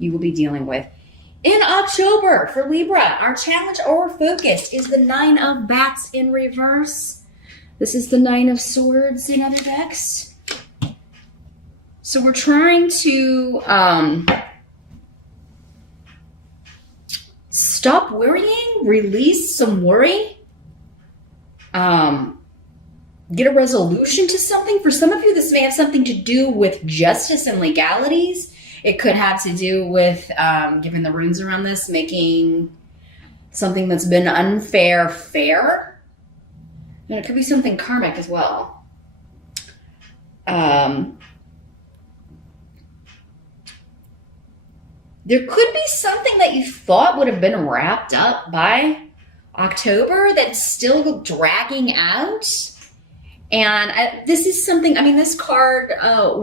you will be dealing with. In October for Libra, our challenge or focus is the 9 of Bats in reverse. This is the 9 of Swords in other decks. So we're trying to stop worrying, release some worry, get a resolution to something. For some of you, this may have something to do with justice and legalities. It could have to do with, given the runes around this, making something that's been unfair fair. And it could be something karmic as well. There could be something that you thought would have been wrapped up by October that's still dragging out. And this is something, I mean, this card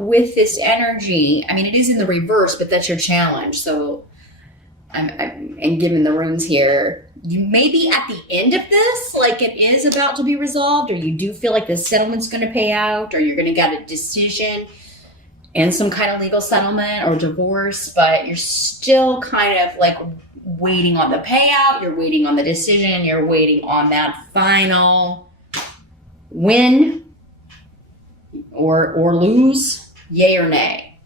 with this energy, I mean, it is in the reverse, but that's your challenge. So, and given the runes here, you may be at the end of this, like it is about to be resolved, or you do feel like the settlement's going to pay out, or you're going to get a decision and some kind of legal settlement or divorce, but you're still kind of like waiting on the payout, you're waiting on the decision, you're waiting on that final win or lose, yay or nay.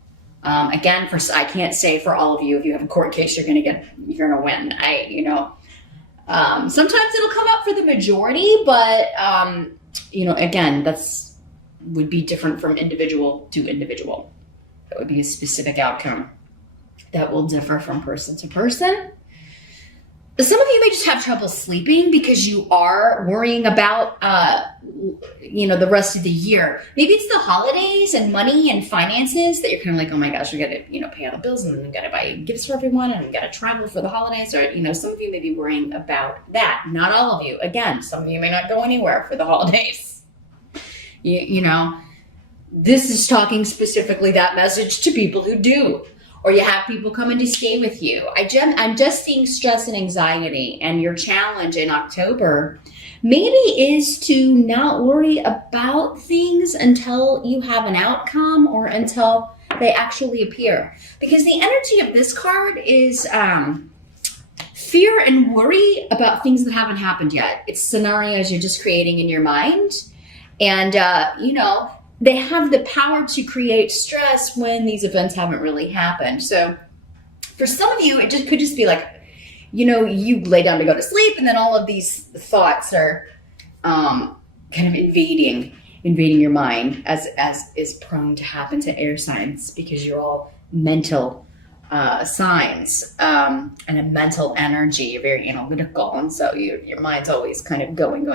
Again, I can't say for all of you, if you have a court case, you're gonna win. Sometimes it'll come up for the majority, but again, would be different from individual to individual. That would be a specific outcome that will differ from person to person. Some of you may just have trouble sleeping because you are worrying about, the rest of the year. Maybe it's the holidays and money and finances that you're kind of like, oh my gosh, we got to, pay all the bills and we got to buy gifts for everyone and we got to travel for the holidays. Or, some of you may be worrying about that. Not all of you. Again, some of you may not go anywhere for the holidays. This is talking specifically that message to people who do. Or you have people coming to stay with you. I'm just seeing stress and anxiety, and your challenge in October maybe is to not worry about things until you have an outcome or until they actually appear. Because the energy of this card is fear and worry about things that haven't happened yet. It's scenarios you're just creating in your mind. And, they have the power to create stress when these events haven't really happened. So for some of you, it could just be like, you lay down to go to sleep and then all of these thoughts are kind of invading your mind, as is prone to happen to air signs because you're all mental signs and a mental energy. You're very analytical. And so your mind's always kind of going.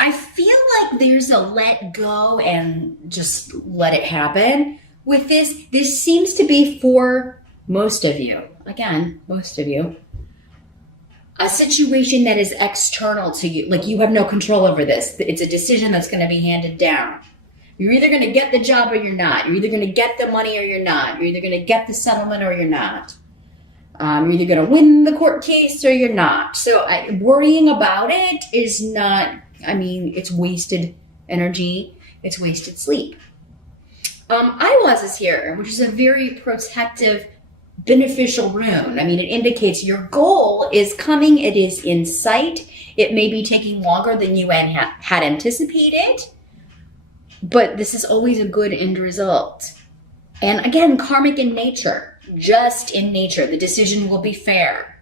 I feel like there's a let go and just let it happen with this. This seems to be for most of you. Again, most of you. A situation that is external to you. Like you have no control over this. It's a decision that's going to be handed down. You're either going to get the job or you're not. You're either going to get the money or you're not. You're either going to get the settlement or you're not. You're either going to win the court case or you're not. So worrying about it is not... it's wasted energy. It's wasted sleep. Eyewaz is here, which is a very protective, beneficial rune. It indicates your goal is coming. It is in sight. It may be taking longer than you had anticipated, but this is always a good end result. And again, karmic in nature, just in nature. The decision will be fair.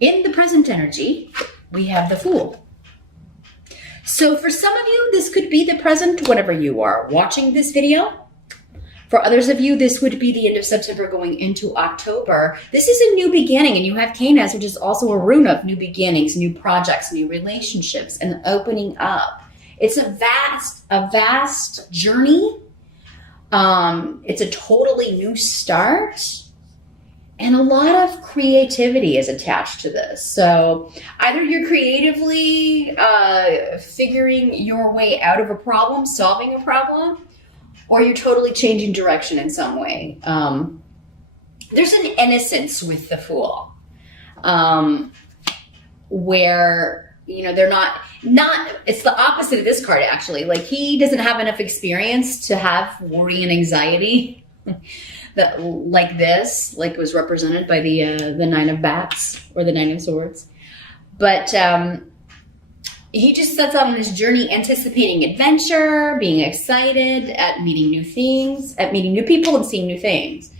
In the present energy, we have the Fool. So for some of you, this could be the present whenever you are watching this video. For others of you, this would be the end of September going into October. This is a new beginning, and you have Canas, which is also a rune of new beginnings, new projects, new relationships, and opening up. It's a vast journey. It's a totally new start. And a lot of creativity is attached to this. So either you're creatively figuring your way out of a problem, solving a problem, or you're totally changing direction in some way. There's an innocence with the Fool, where they're not, it's the opposite of this card, actually. Like, he doesn't have enough experience to have worry and anxiety that like this, like was represented by the Nine of Bats or the Nine of Swords. But he just sets out on this journey anticipating adventure, being excited at meeting new things, at meeting new people and seeing new things.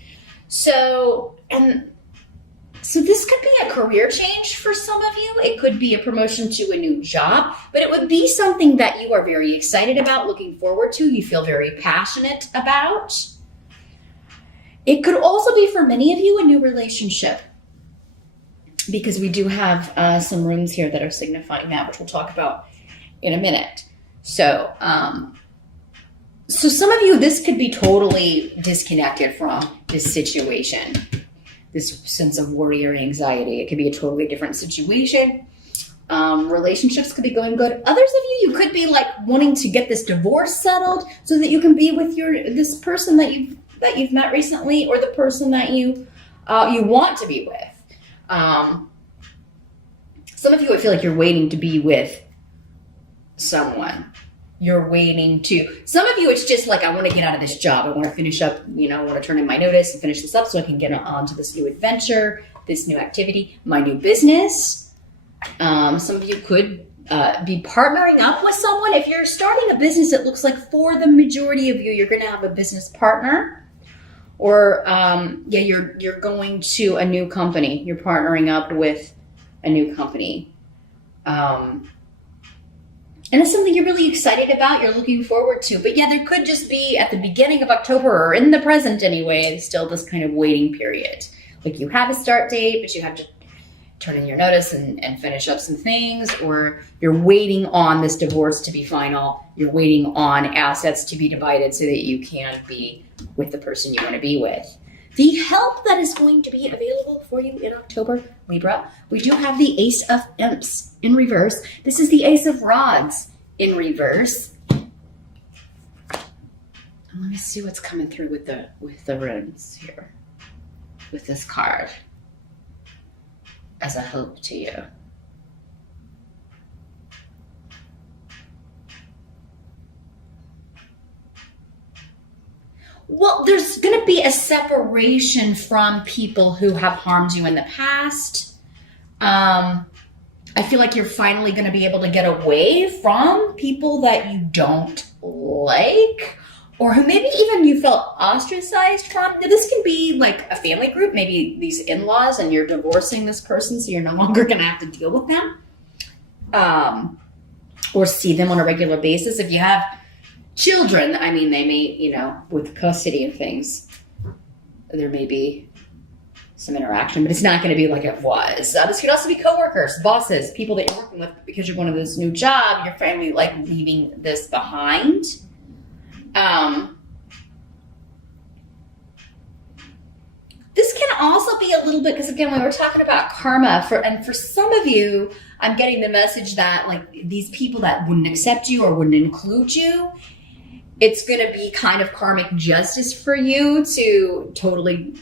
So this could be a career change for some of you. It could be a promotion to a new job, but it would be something that you are very excited about, looking forward to, you feel very passionate about. It could also be for many of you a new relationship, because we do have some runes here that are signifying that, which we'll talk about in a minute. So, so some of you, this could be totally disconnected from this situation, this sense of worry or anxiety. It could be a totally different situation. Relationships could be going good. Others of you could be like wanting to get this divorce settled so that you can be with this person that you've met recently, or the person that you want to be with. Some of you, I feel like you're waiting to be with someone. You're waiting to, some of you, it's just like, I want to get out of this job. I want to finish up, I want to turn in my notice and finish this up so I can get on to this new adventure, this new activity, my new business. Some of you could be partnering up with someone. If you're starting a business, it looks like for the majority of you, you're going to have a business partner. Or, you're going to a new company. You're partnering up with a new company. And it's something you're really excited about, you're looking forward to. But yeah, there could just be at the beginning of October, or in the present anyway, still this kind of waiting period. Like, you have a start date, but you have to turn in your notice and finish up some things, or you're waiting on this divorce to be final. You're waiting on assets to be divided so that you can be with the person you want to be with. The help that is going to be available for you in October, Libra, we do have the Ace of Imps in reverse. This is the Ace of Rods in reverse. And let me see what's coming through with the runes here, with this card as a hope to you. Well, there's going to be a separation from people who have harmed you in the past. I feel like you're finally going to be able to get away from people that you don't like, or who maybe even you felt ostracized from. Now, this can be like a family group, maybe these in-laws, and you're divorcing this person, so you're no longer going to have to deal with them, or see them on a regular basis. If you have children, I mean, they may, with custody of things, there may be some interaction, but it's not going to be like it was. This could also be coworkers, bosses, people that you're working with because you're going to this new job. Your family like leaving this behind. This can also be a little bit, because again, when we're talking about karma, for some of you, I'm getting the message that like these people that wouldn't accept you or wouldn't include you, it's going to be kind of karmic justice for you to totally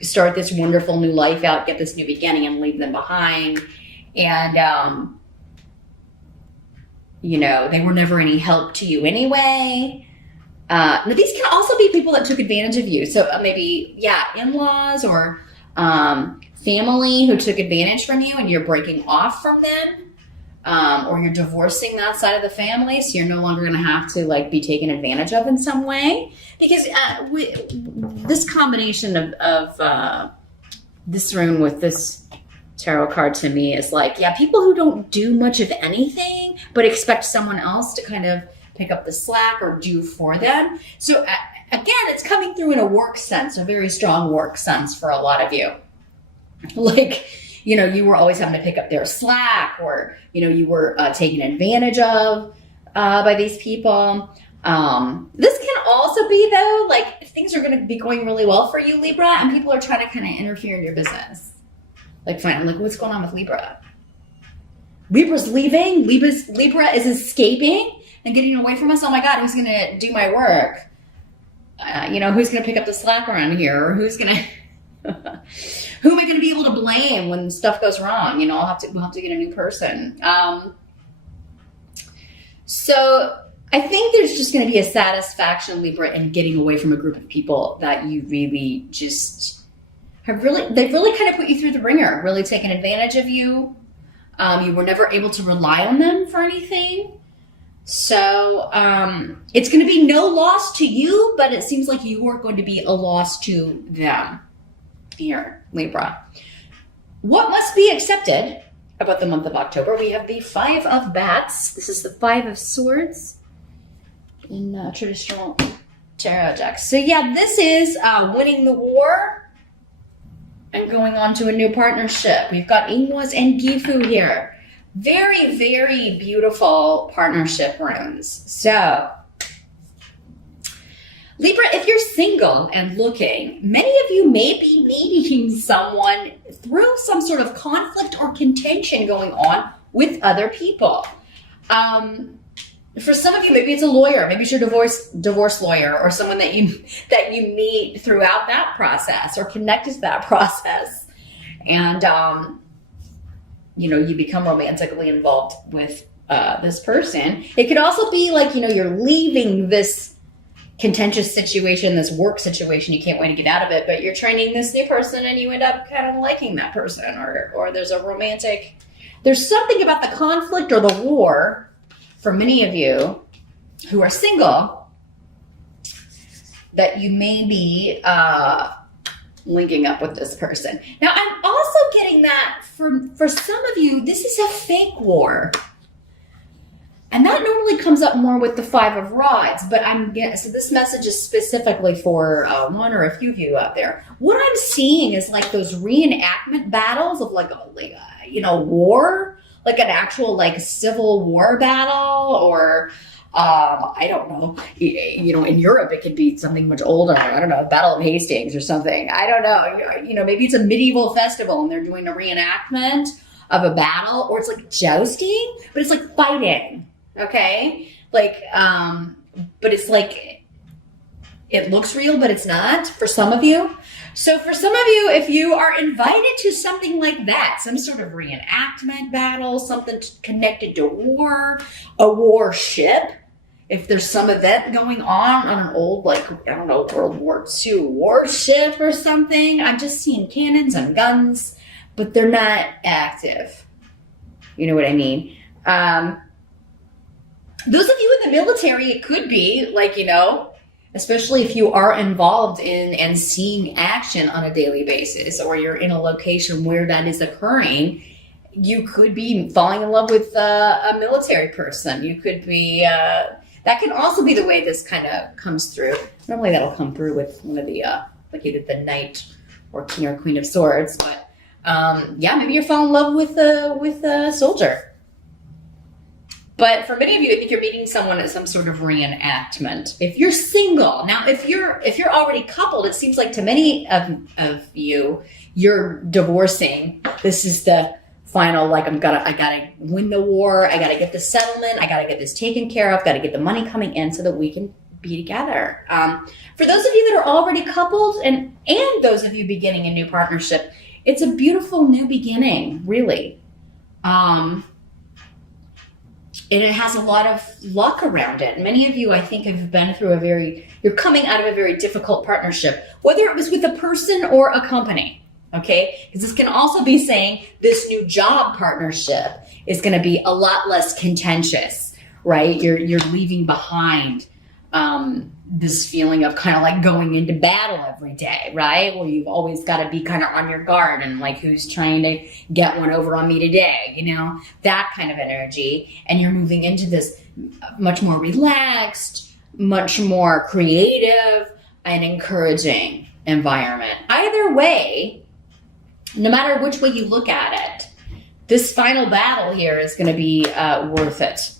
start this wonderful new life out, get this new beginning, and leave them behind. And, they were never any help to you anyway. Now, these can also be people that took advantage of you. So maybe, in-laws or family who took advantage from you and you're breaking off from them. Or you're divorcing that side of the family, so you're no longer going to have to like be taken advantage of in some way. Because this combination of this rune with this tarot card to me is like, people who don't do much of anything, but expect someone else to kind of pick up the slack or do for them. So again, it's coming through in a work sense, a very strong work sense for a lot of you. Like, you were always having to pick up their slack, or, you were taken advantage of by these people. This can also be, though, like if things are going to be going really well for you, Libra, and people are trying to kind of interfere in your business. Like, fine, like what's going on with Libra? Libra's leaving. Libra is escaping and getting away from us. Oh my God, who's going to do my work? Who's going to pick up the slack around here? Or who's going to... Who am I going to be able to blame when stuff goes wrong? You know, we'll have to get a new person. So I think there's just going to be a satisfaction, Libra, in getting away from a group of people that you really just they've really kind of put you through the ringer, really taken advantage of you. You were never able to rely on them for anything. So it's going to be no loss to you, but it seems like you are going to be a loss to them. Here, Libra. What must be accepted about the month of October? We have the Five of Bats. This is the Five of Swords in traditional tarot decks. So yeah, this is winning the war and going on to a new partnership. We've got Ingwas and Gifu here. Very, very beautiful partnership runes. So, Libra, if you're single and looking, many of you may be meeting someone through some sort of conflict or contention going on with other people. For some of you, maybe it's a lawyer, maybe it's your divorce lawyer, or someone that you meet throughout that process or connected to that process, and you know, you become romantically involved with this person. It could also be like, you know, you're leaving this contentious situation, this work situation, you can't wait to get out of it, but you're training this new person and you end up kind of liking that person, or there's something about the conflict or the war for many of you who are single that you may be linking up with this person. Now, I'm also getting that for some of you, this is a fake war. And that normally comes up more with the Five of Rods, but so this message is specifically for one or a few of you out there. What I'm seeing is like those reenactment battles of like a war, like an actual like civil war battle, or I don't know, you know, in Europe it could be something much older. I don't know, Battle of Hastings or something. I don't know, you know, maybe it's a medieval festival and they're doing a reenactment of a battle, or it's like jousting, but it's like fighting. Okay, like, but it's like, it looks real, but it's not for some of you. So for some of you, if you are invited to something like that, some sort of reenactment battle, something connected to war, a warship, if there's some event going on an old, like, I don't know, World War II warship or something, I'm just seeing cannons and guns, but they're not active. You know what I mean? Those of you in the military, it could be like, you know, especially if you are involved in and seeing action on a daily basis, or you're in a location where that is occurring, you could be falling in love with a military person. You could be, that can also be the way this kind of comes through. Normally that'll come through with one of the, like either the Knight or King or Queen of Swords, but yeah, maybe you're falling in love with a soldier. But for many of you, I think you're meeting someone at some sort of reenactment. If you're single, now if you're already coupled, it seems like to many of you, you're divorcing. This is the final, like, I gotta win the war. I gotta get the settlement. I gotta get this taken care of. Gotta get the money coming in so that we can be together. For those of you that are already coupled, and those of you beginning a new partnership, it's a beautiful new beginning, really. And it has a lot of luck around it. Many of you, I think, have been through you're coming out of a very difficult partnership, whether it was with a person or a company, okay? Because this can also be saying this new job partnership is going to be a lot less contentious, right? You're leaving behind this feeling of kind of like going into battle every day, right? Where you've always got to be kind of on your guard and like, who's trying to get one over on me today, you know, that kind of energy. And you're moving into this much more relaxed, much more creative and encouraging environment. Either way, no matter which way you look at it, this final battle here is going to be worth it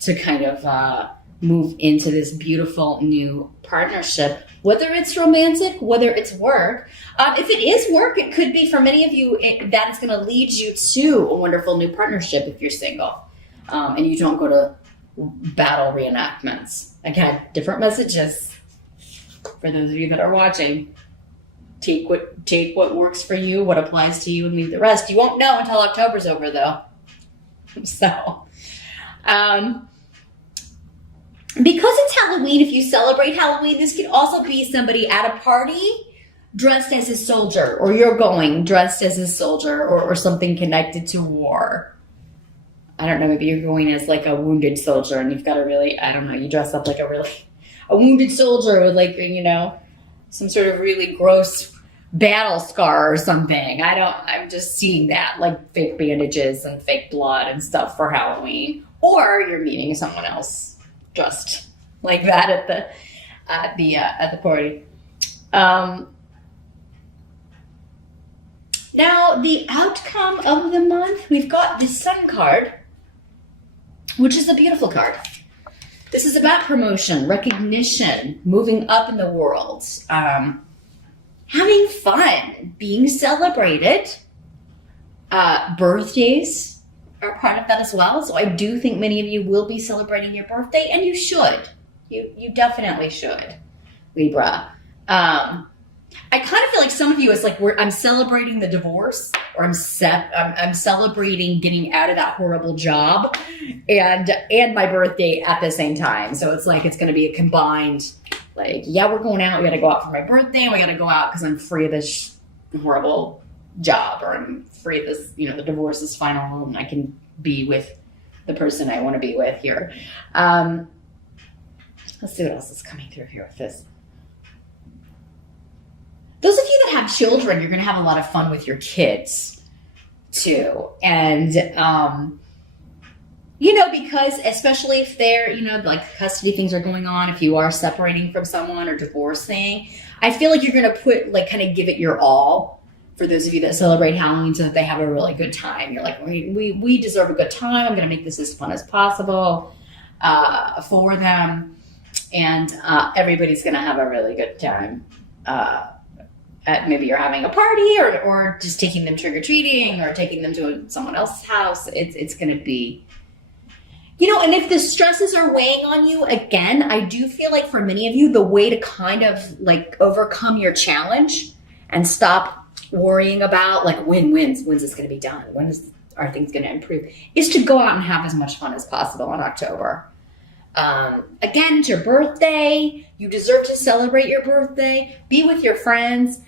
to kind of move into this beautiful new partnership, whether it's romantic, whether it's work. If it is work, it could be for many of you, that is going to lead you to a wonderful new partnership if you're single and you don't go to battle reenactments. Again, different messages for those of you that are watching. take what works for you, what applies to you, and leave the rest. You won't know until October's over, though. So, because it's Halloween, if you celebrate Halloween, this could also be somebody at a party dressed as a soldier, or you're going dressed as a soldier, or something connected to war. I don't know, maybe you're going as like a wounded soldier, and you've got a really, I don't know, you dress up like a wounded soldier with like, you know, some sort of really gross battle scar or something. I'm just seeing that, like fake bandages and fake blood and stuff for Halloween. Or you're meeting someone else dressed like that at the party. Now, the outcome of the month, we've got the Sun card, which is a beautiful card. This is about promotion, recognition, moving up in the world, having fun, being celebrated. Birthdays are part of that as well. So I do think many of you will be celebrating your birthday, and you should. You definitely should, Libra. I kind of feel like some of you is like I'm celebrating the divorce, or I'm celebrating getting out of that horrible job, and my birthday at the same time. So it's like it's going to be a combined, like, yeah, we're going out. We got to go out for my birthday, and we got to go out because I'm free of this horrible job, or I'm free of this, you know, the divorce is final, and I can be with the person I want to be with here. Let's see what else is coming through here with this. Those of you that have children, you're going to have a lot of fun with your kids too. And, you know, because especially if they're, you know, like custody things are going on, if you are separating from someone or divorcing, I feel like you're going to put, like, kind of give it your all for those of you that celebrate Halloween so that they have a really good time. You're like, we deserve a good time. I'm going to make this as fun as possible for them. And everybody's going to have a really good time. Maybe you're having a party, or just taking them trick-or-treating, or taking them to someone else's house. It's going to be, you know, and if the stresses are weighing on you, again, I do feel like for many of you, the way to kind of like overcome your challenge and stop worrying about like when's this going to be done? Are things going to improve? Is to go out and have as much fun as possible in October. Again, it's your birthday. You deserve to celebrate your birthday. Be with your friends.